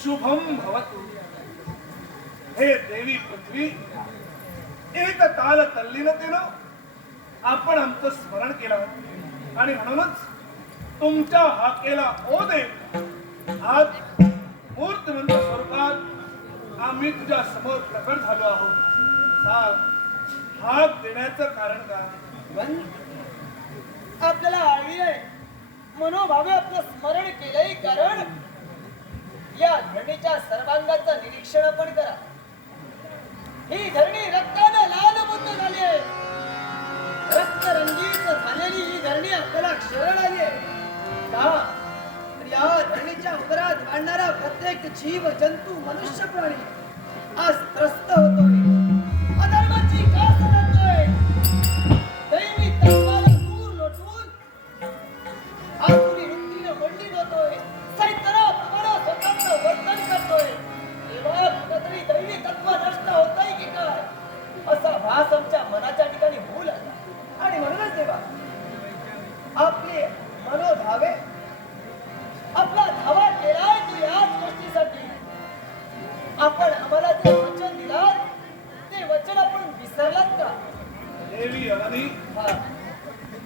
शुभम भवतु। हे देवी पृथ्वी, एक ताल तल्लीनतेनं आपण आमचं स्मरण केलं आणि म्हणूनच तुमच्या हाकेला ओ देव आज मूर्तिमंत स्वरूपात आम्ही तुझ्या समोर प्रकट झालो आहोत। सांग, हाक देण्याचं कारण काय? आपल्याला आळी आहे मनोभावे आपलं स्मरण केलंय, कारण या धरणीच्या सर्वांगाचं निरीक्षण पण करा। ही धरणी रक्तानं लाल बुद्ध झाली आहे, रक्तरंगीत झालेली ही धरणी आपल्याला शरण आली आहे। या धरणीच्या उदरात वाढणारा प्रत्येक जीव जंतू मनुष्य प्राणी आज त्रस्त होतोय, अधर्माची कास धरतोय, दैवी तत्वाला दूर लोटून आसुरी वृत्तीने मंडित होतोय, सैतानाप्रमाणे स्वतंत्र वर्तन करतोय। तेव्हा कुठेतरी दैवी तत्व नष्ट होतंय की काय असा भास आमच्या मनाच्या ठिकाणी होऊ लागला। आणि म्हणूनच देवा आपले मनोधावे आपला धावा केलाय तू याच गोष्टीसाठी। आपण आम्हाला जे वचन दिलात ते वचन आपण विसरलात का? देवी अवनी,